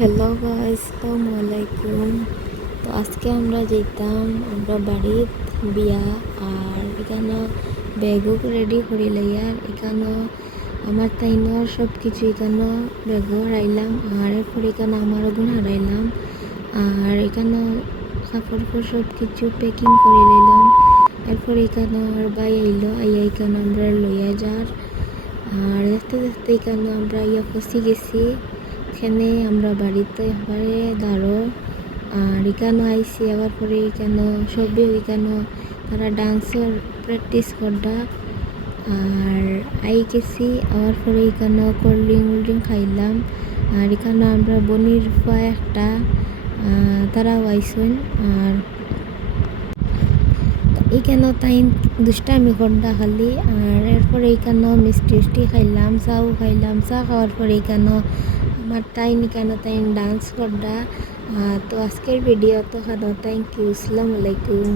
Hello guys, আসসালামু আলাইকুম। তো আজকে আমরা যেতাম আমরা বাড়ির বিয়া আর এখানে ব্যাগও রেডি করি লইয়ার এখানে আমার তাইনোর সব কিছু এখানে ব্যাগও হারাইলাম আর এরপর এখানে আমারও গুণ হারাইলাম আর এখানে কাপড় সব কিছু প্যাকিং করে লইলাম। এরপর এখানে আর ভাই আইলো আইয়া এখানে আমরা লইয়া যার আর দেখতে দেখতে এখানে আমরা ইয়া ফসি গেছি। এখানে আমরা বাড়িতে একবারে দাঁড়ো আর এখানে আইসি আবার পরে এখানে সবই এখানে তারা ডান্সের প্র্যাকটিস করডা আর আই গেছি আবার পরে এখানে কোল্ড ড্রিঙ্ক খাইলাম আর এখানে আমরা বনির পায় একটা তারাও আইসুন আর এইখানে তাই দুষ্টামি করডা খালি আর এরপরে এইখানে মিষ্টি খাইলাম চাও খাইলাম চা খাওয়ার পরে এইখানে আমার তাই ডান্স করডা। তো আজকের ভিডিও তো খাদো, থ্যাংক ইউ, আসসালামু আলাইকুম।